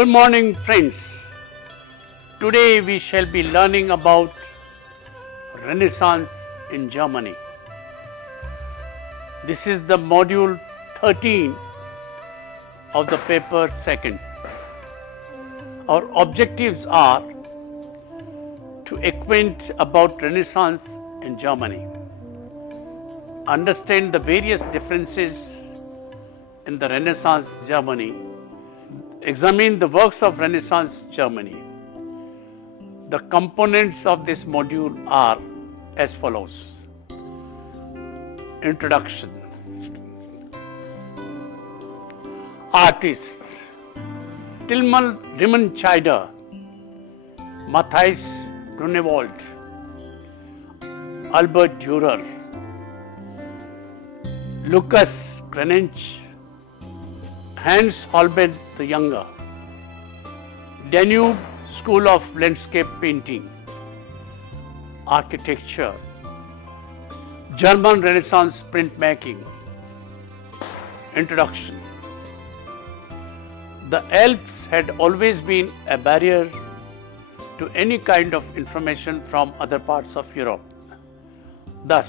Good morning, friends. Today we shall be learning about Renaissance in Germany. This is the module 13 of the paper 2nd. Our objectives are to acquaint about Renaissance in Germany, understand the various differences in the Renaissance Germany, examine the works of Renaissance Germany. The components of this module are as follows. Introduction. Artists: Tillman, Raymond, Cheddar, Matthias Grunewald, Albrecht Durer, Lucas Cranach, Hans Holbein the Younger, Danube School of Landscape Painting, Architecture, German Renaissance Printmaking. Introduction. The Alps had always been a barrier to any kind of information from other parts of Europe. Thus,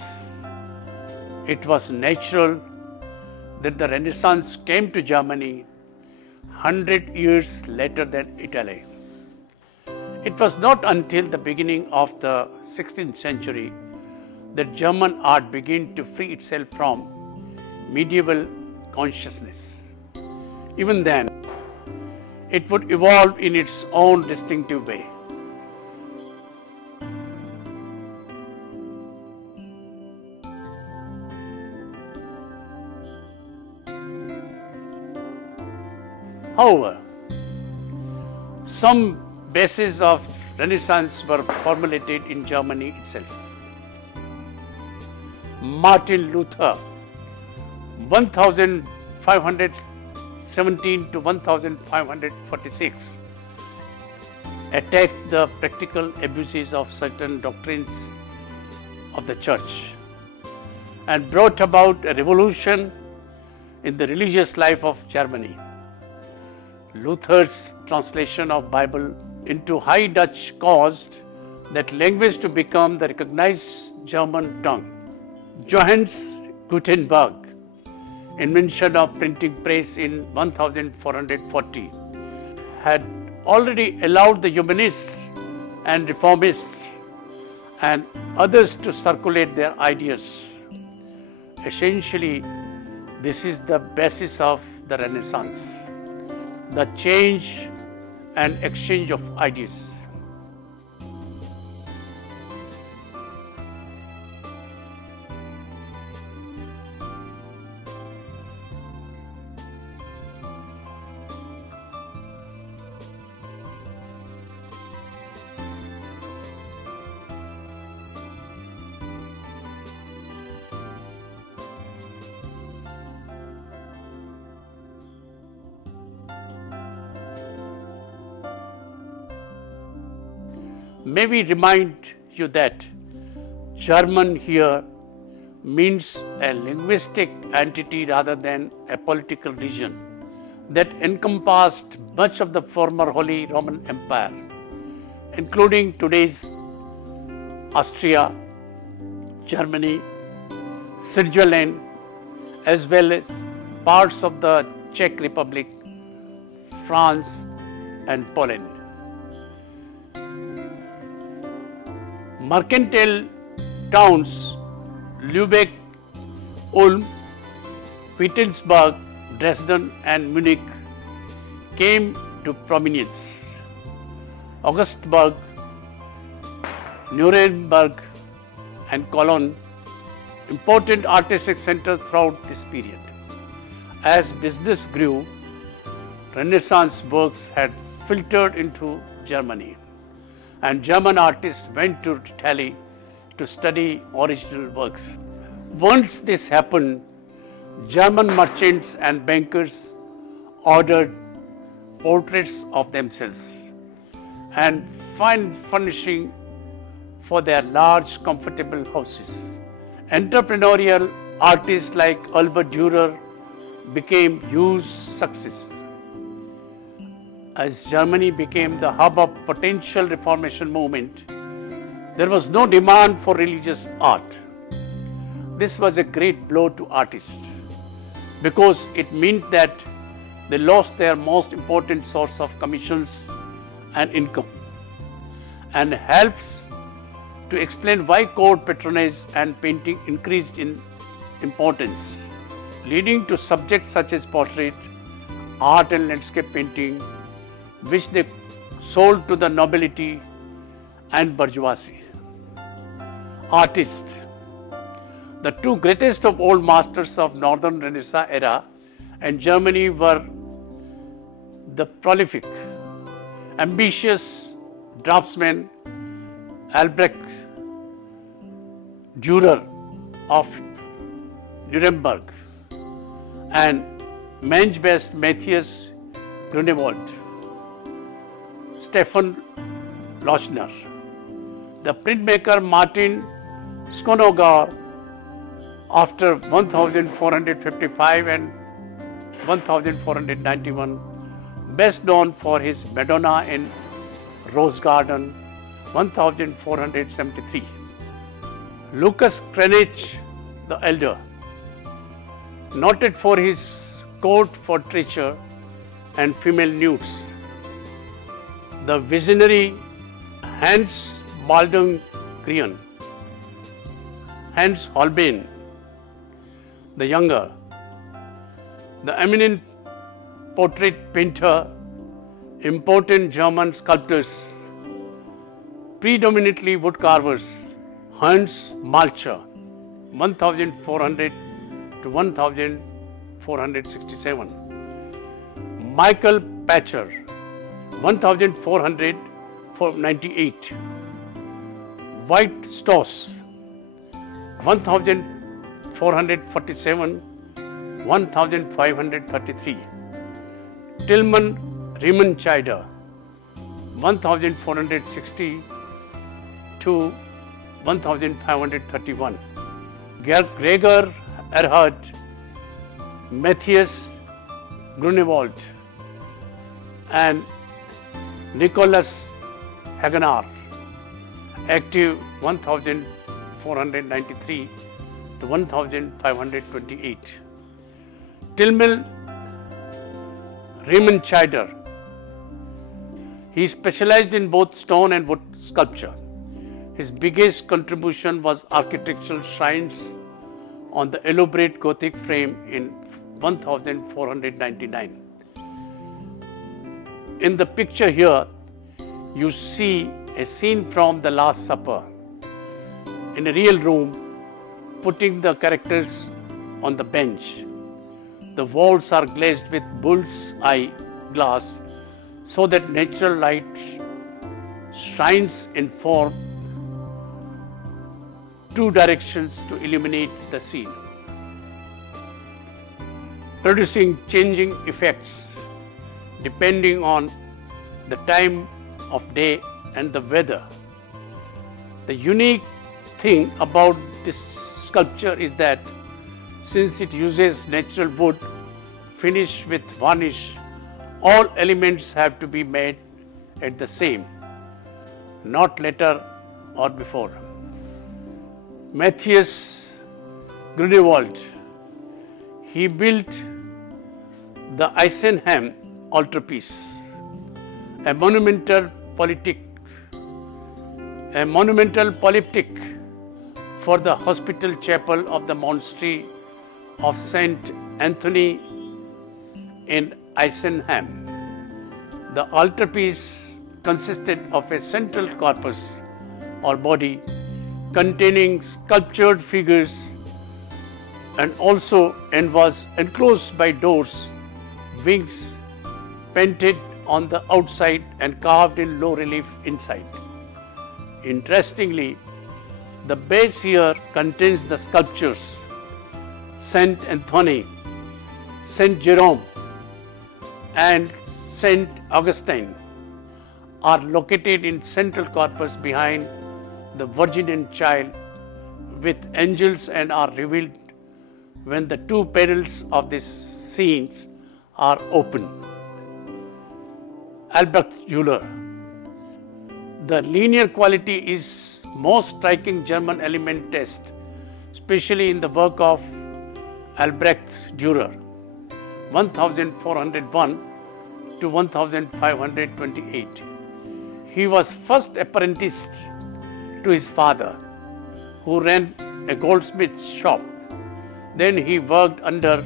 it was natural that the Renaissance came to Germany 100 years later than Italy. It was not until the beginning of the 16th century that German art began to free itself from medieval consciousness. Even then, it would evolve in its own distinctive way. However, some bases of Renaissance were formulated in Germany itself. Martin Luther, 1517 to 1546, attacked the practical abuses of certain doctrines of the Church and brought about a revolution in the religious life of Germany. Luther's translation of Bible into High Dutch caused that language to become the recognized German tongue. Johannes Gutenberg, invention of printing press in 1440, had already allowed the humanists and reformists and others to circulate their ideas. Essentially, this is the basis of the Renaissance, the change and exchange of ideas. May we remind you that German here means a linguistic entity rather than a political region that encompassed much of the former Holy Roman Empire, including today's Austria, Germany, Switzerland, as well as parts of the Czech Republic, France, and Poland. Mercantile towns Lübeck, Ulm, Wittenberg, Dresden and Munich came to prominence. Augsburg, Nuremberg and Cologne, important artistic centers throughout this period. As business grew, Renaissance works had filtered into Germany, and German artists went to Italy to study original works. Once this happened, German merchants and bankers ordered portraits of themselves and fine furnishing for their large, comfortable houses. Entrepreneurial artists like Albrecht Durer became huge success. As Germany became the hub of potential Reformation movement, there was no demand for religious art. This was a great blow to artists because it meant that they lost their most important source of commissions and income, and helps to explain why court patronage and painting increased in importance, leading to subjects such as portrait, art and landscape painting, which they sold to the nobility and bourgeoisie. Artists. The two greatest of old masters of Northern Renaissance era and Germany were the prolific, ambitious draftsman Albrecht Durer of Nuremberg and Mainz-based Matthias Grunewald, Stefan Lochner, the printmaker Martin Schonauer after 1455 and 1491, best known for his Madonna in Rose Garden, 1473. Lucas Cranach the Elder, noted for his court portraiture and female nudes. The visionary Hans Baldung-Grien, Hans Holbein the Younger, the eminent portrait painter, important German sculptors, predominantly woodcarvers, Hans Malcher, 1400 to 1467, Michael Pacher, 1400 to 98, White Stoss, 1447 1533, Tillman Raymond Cheddar, 1460 to 1531, Gregor Erhard, Matthias Grunewald and Nicholas Hagenaar, active 1493 to 1528. Tillman Raymond Cheddar. He specialized in both stone and wood sculpture. His biggest contribution was architectural shrines on the elaborate Gothic frame in 1499. In the picture here, you see a scene from the Last Supper in a real room, putting the characters on the bench. The walls are glazed with bull's eye glass so that natural light shines in four two directions to illuminate the scene, producing changing effects depending on the time of day and the weather. The unique thing about this sculpture is that since it uses natural wood finished with varnish, all elements have to be made at the same, not later or before. Matthias Grunewald, he built the Isenheim Altarpiece, a monumental polyptych for the hospital chapel of the monastery of Saint Anthony in Isenheim. The altarpiece consisted of a central corpus or body containing sculptured figures and was enclosed by doors, wings painted on the outside and carved in low relief inside. Interestingly, the base here contains the sculptures Saint Anthony, Saint Jerome and Saint Augustine are located in central corpus behind the Virgin and Child with angels and are revealed when the two panels of these scenes are open. Albrecht Durer. The linear quality is most striking German element test, especially in the work of Albrecht Durer, 1401 to 1528. He was first apprenticed to his father, who ran a goldsmith's shop. Then he worked under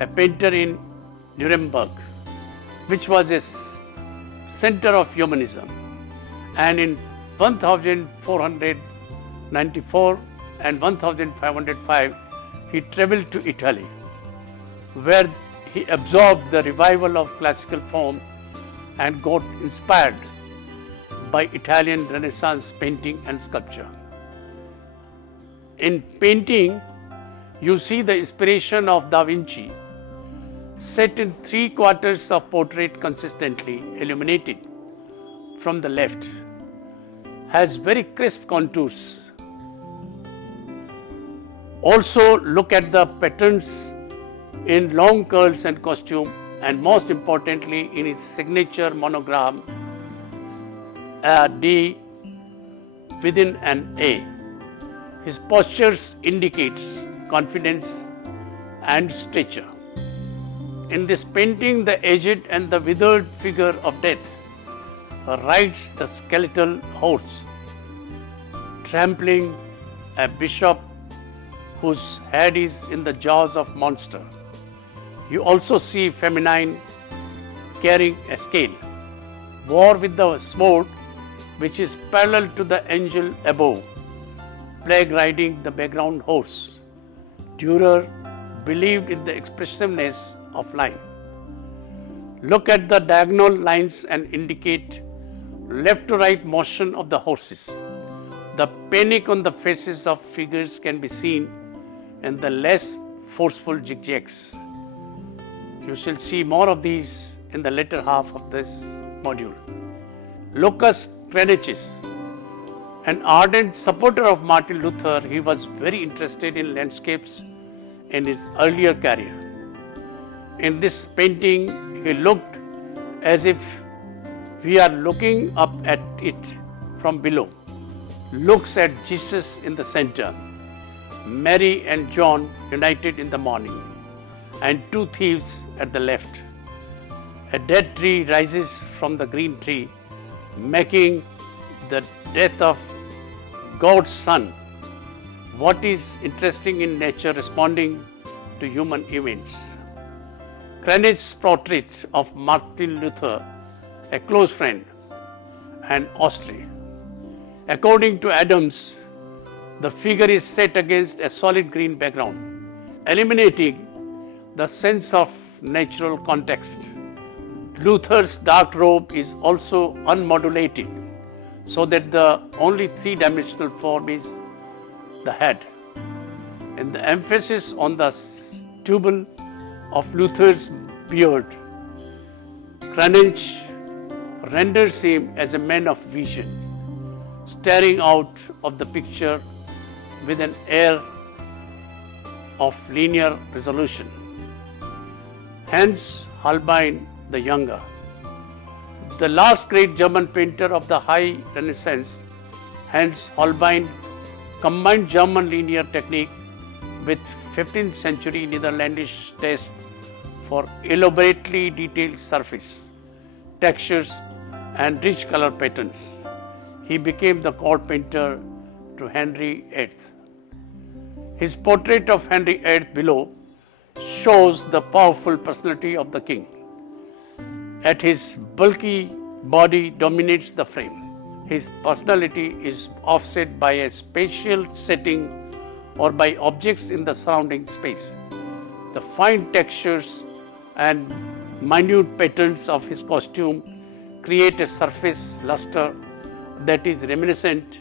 a painter in Nuremberg, which was a center of humanism. And in 1494 and 1505, he traveled to Italy, where he absorbed the revival of classical form and got inspired by Italian Renaissance painting and sculpture. In painting, you see the inspiration of Da Vinci, set in 3/4 of portrait consistently illuminated from the left, has very crisp contours. Also look at the patterns in long curls and costume, and most importantly in his signature monogram, a D within an A. His postures indicates confidence and stature. In this painting, the aged and the withered figure of death rides the skeletal horse, trampling a bishop whose head is in the jaws of monster. You also see feminine carrying a scale, war with the sword, which is parallel to the angel above, plague riding the background horse. Durer believed in the expressiveness of line. Look at the diagonal lines and indicate left to right motion of the horses. The panic on the faces of figures can be seen in the less forceful zigzags. You shall see more of these in the later half of this module. Lucas Cranach's, an ardent supporter of Martin Luther, he was very interested in landscapes in his earlier career. In this painting, he looked as if we are looking up at it from below. Looks at Jesus in the center, Mary and John united in the morning, and two thieves at the left. A dead tree rises from the green tree, making the death of God's Son. What is interesting in nature responding to human events? Cranach's portrait of Martin Luther, a close friend, and Austria. According to Adams, the figure is set against a solid green background, eliminating the sense of natural context. Luther's dark robe is also unmodulated, so that the only three-dimensional form is the head. And the emphasis on the stubble of Luther's beard, Cranach renders him as a man of vision, staring out of the picture with an air of linear resolution. Hence Holbein the Younger, the last great German painter of the High Renaissance. Hence Holbein combined German linear technique with 15th century Netherlandish taste for elaborately detailed surface, textures and rich color patterns. He became the court painter to Henry VIII. His portrait of Henry VIII below shows the powerful personality of the king. At his bulky body dominates the frame. His personality is offset by a spatial setting or by objects in the surrounding space. The fine textures and minute patterns of his costume create a surface luster that is reminiscent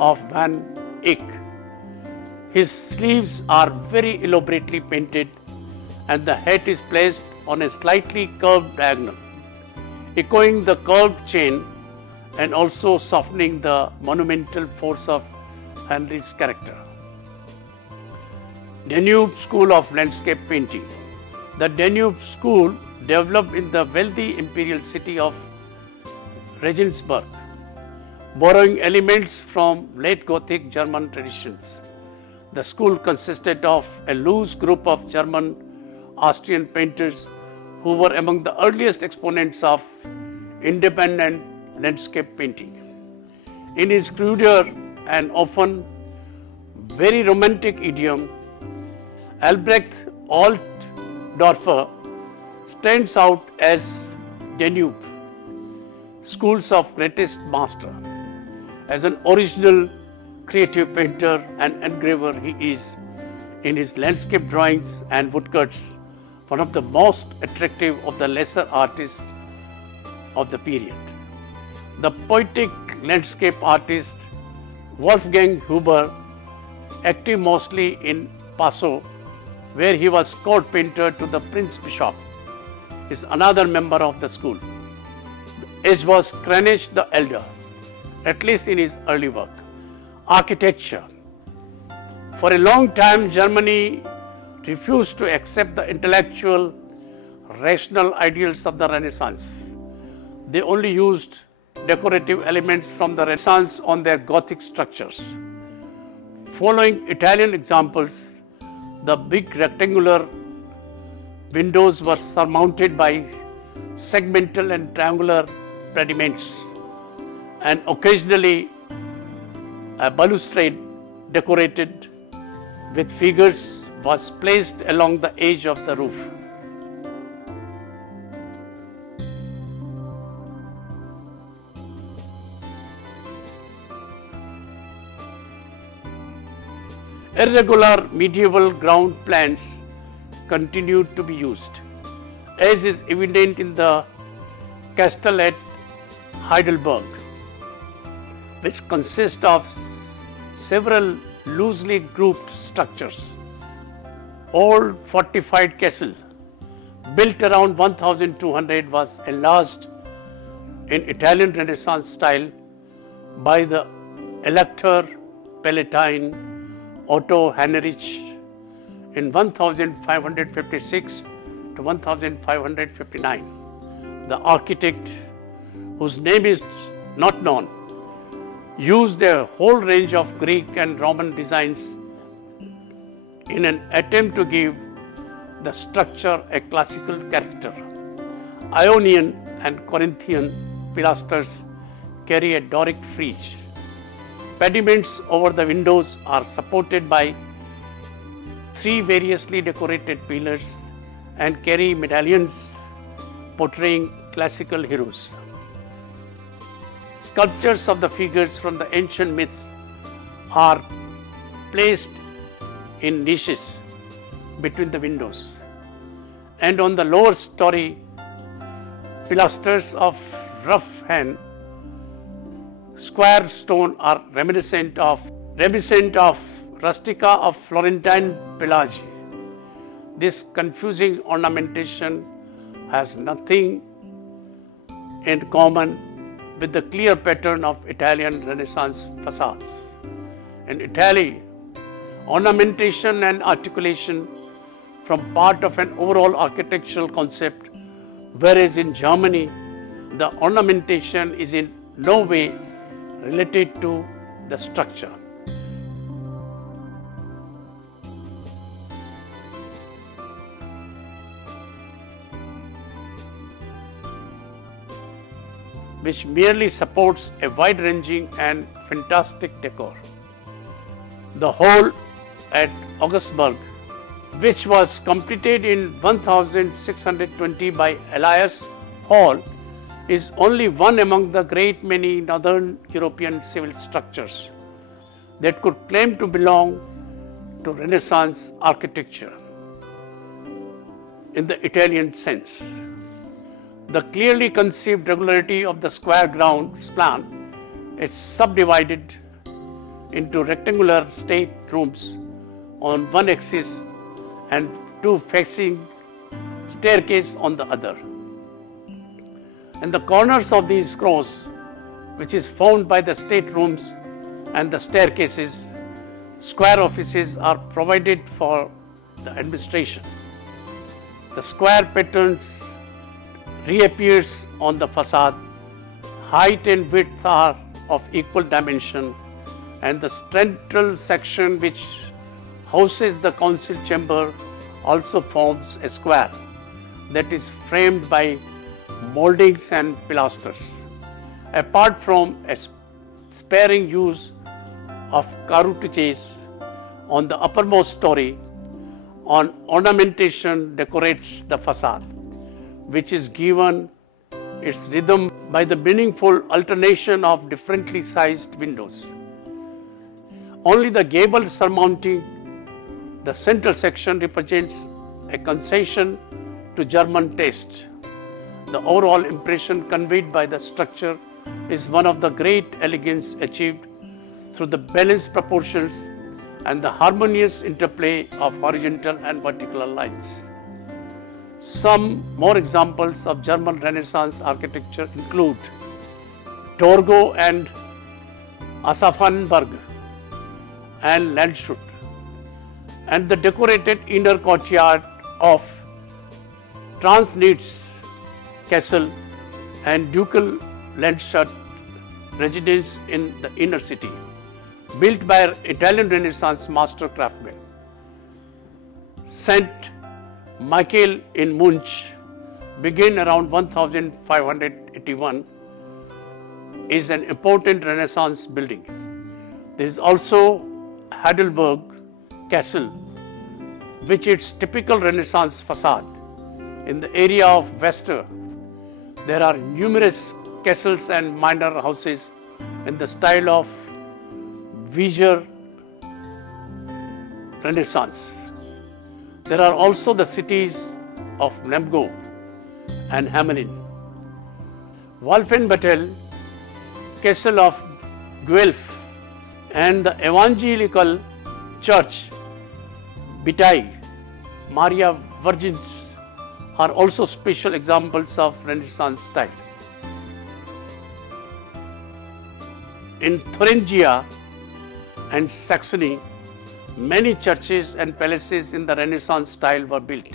of Van Eyck. His sleeves are very elaborately painted and the hat is placed on a slightly curved diagonal, echoing the curved chain and also softening the monumental force of Henry's character. Danube School of Landscape Painting. The Danube School developed in the wealthy imperial city of Regensburg, borrowing elements from late Gothic German traditions. The school consisted of a loose group of German Austrian painters who were among the earliest exponents of independent landscape painting. In his cruder and often very romantic idiom, Albrecht Durer stands out as Danube School's of greatest master. As an original creative painter and engraver, he is, in his landscape drawings and woodcuts, one of the most attractive of the lesser artists of the period. The poetic landscape artist Wolfgang Huber, active mostly in Passau, where he was court painter to the Prince Bishop, is another member of the school, as was Kranich the Elder, at least in his early work. Architecture. For a long time, Germany refused to accept the intellectual, rational ideals of the Renaissance. They only used decorative elements from the Renaissance on their Gothic structures. Following Italian examples, the big rectangular windows were surmounted by segmental and triangular pediments, and occasionally a balustrade decorated with figures was placed along the edge of the roof. Irregular medieval ground plans continued to be used, as is evident in the castle at Heidelberg, which consists of several loosely grouped structures. Old fortified castle, built around 1200, was enlarged in Italian Renaissance style by the Elector Palatine Otto Heinrich in 1556 to 1559. The architect, whose name is not known, used a whole range of Greek and Roman designs in an attempt to give the structure a classical character. Ionian and Corinthian pilasters carry a Doric frieze. Pediments over the windows are supported by 3 variously decorated pillars and carry medallions portraying classical heroes. Sculptures of the figures from the ancient myths are placed in niches between the windows, and on the lower story, pilasters of rough hewn square stone are reminiscent of rustica of Florentine pillage. This confusing ornamentation has nothing in common with the clear pattern of Italian Renaissance facades. In Italy, ornamentation and articulation form part of an overall architectural concept, whereas in Germany, the ornamentation is in no way related to the structure. Which merely supports a wide-ranging and fantastic decor. The whole at Augsburg, which was completed in 1620 by Elias Hall, is only one among the great many northern European civil structures that could claim to belong to Renaissance architecture in the Italian sense. The clearly conceived regularity of the square grounds plan is subdivided into rectangular state rooms on one axis and 2 facing staircase on the other. In the corners of these scrolls, which is formed by the state rooms and the staircases, square offices are provided for the administration. The square patterns reappears on the facade. Height and width are of equal dimension, and the central section which houses the council chamber also forms a square that is framed by mouldings and pilasters. Apart from a sparing use of cartouches on the uppermost story, ornamentation decorates the facade, which is given its rhythm by the meaningful alternation of differently sized windows. Only the gable surmounting the central section represents a concession to German taste. The overall impression conveyed by the structure is one of the great elegance achieved through the balanced proportions and the harmonious interplay of horizontal and vertical lines. Some more examples of German Renaissance architecture include Torgau and Aschaffenburg and Landshut, and the decorated inner courtyard of Transnitz Castle and Ducal Landshut residence in the inner city, built by Italian Renaissance master craftsmen. St. Michael in Munch, began around 1581, is an important Renaissance building. There is also Heidelberg Castle, which its typical Renaissance facade. In the area of Vester, there are numerous castles and minor houses in the style of Weiser Renaissance. There are also the cities of Lemgo and Hamelin. Wolfenbüttel, Castle of Guelph, and the Evangelical Church Bittai, Maria Virgins, are also special examples of Renaissance style. In Thuringia and Saxony, many churches and palaces in the Renaissance style were built.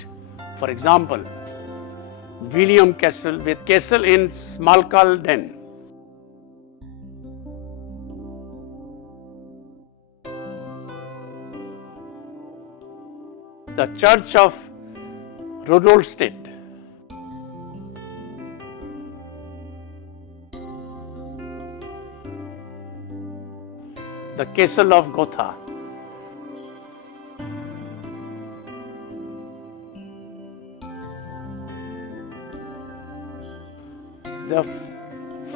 For example, William Castle with Castle in Smalkalden. The Church of Rudolstadt. The Castle of Gotha. The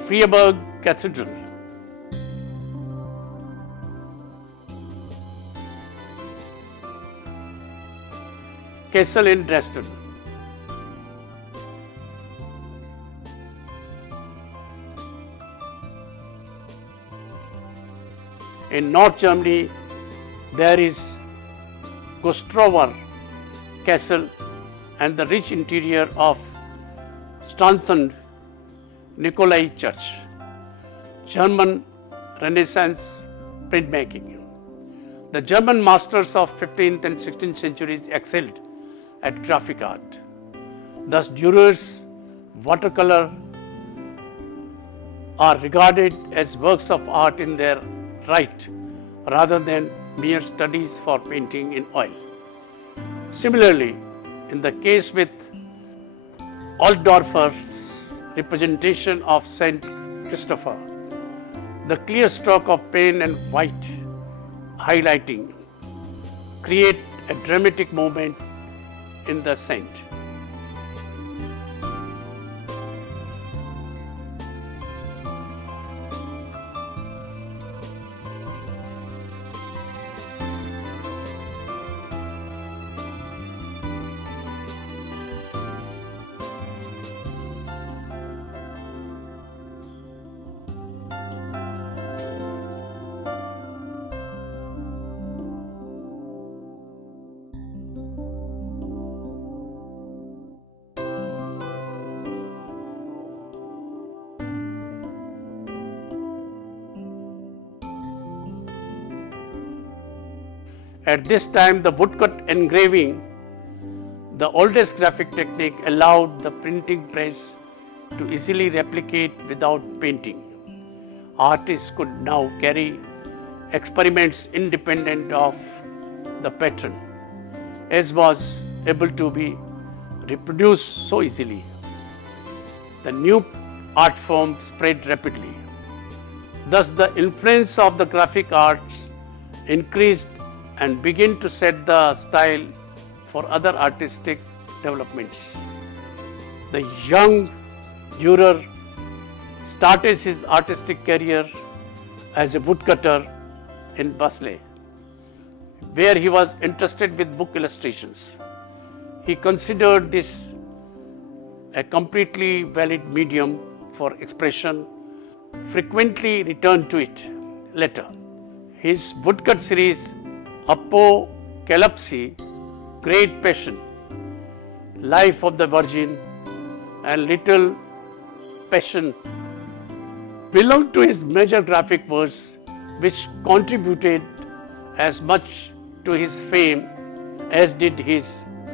Freiburg Cathedral. Castle in Dresden. In North Germany, there is Gostrower Castle and the rich interior of Stralsund Nikolai Church. German Renaissance printmaking. The German masters of 15th and 16th centuries excelled at graphic art. Thus, Durer's watercolor are regarded as works of art in their right, rather than mere studies for painting in oil. Similarly, in the case with Altdorfer's representation of Saint Christopher, the clear stroke of pen and white highlighting create a dramatic moment in the saint. At this time, the woodcut engraving, the oldest graphic technique, allowed the printing press to easily replicate without painting. Artists could now carry experiments independent of the pattern, as was able to be reproduced so easily. The new art form spread rapidly. Thus, the influence of the graphic arts increased and began to set the style for other artistic developments. The young Durer started his artistic career as a woodcutter in Basel, where he was interested with book illustrations. He considered this a completely valid medium for expression, frequently returned to it later. His woodcut series Apocalypse, Great Passion, Life of the Virgin and Little Passion belong to his major graphic works, which contributed as much to his fame as did his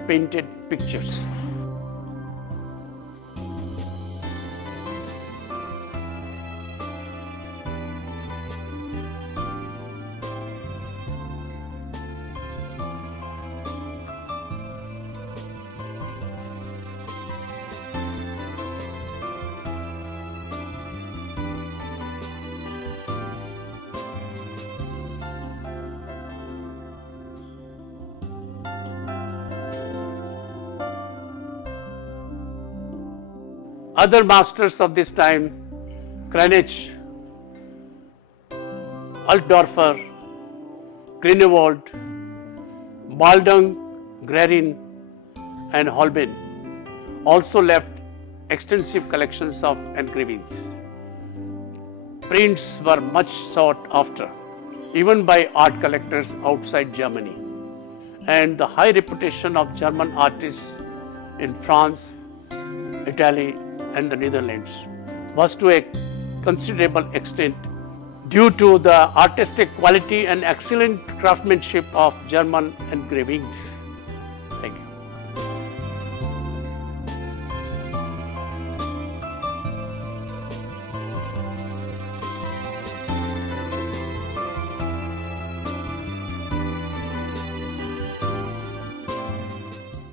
painted pictures. Other masters of this time, Kranich, Altdorfer, Grunewald, Baldung, Guerin and Holbein also left extensive collections of engravings. Prints were much sought after, even by art collectors outside Germany, and the high reputation of German artists in France, Italy and the Netherlands was to a considerable extent due to the artistic quality and excellent craftsmanship of German engravings.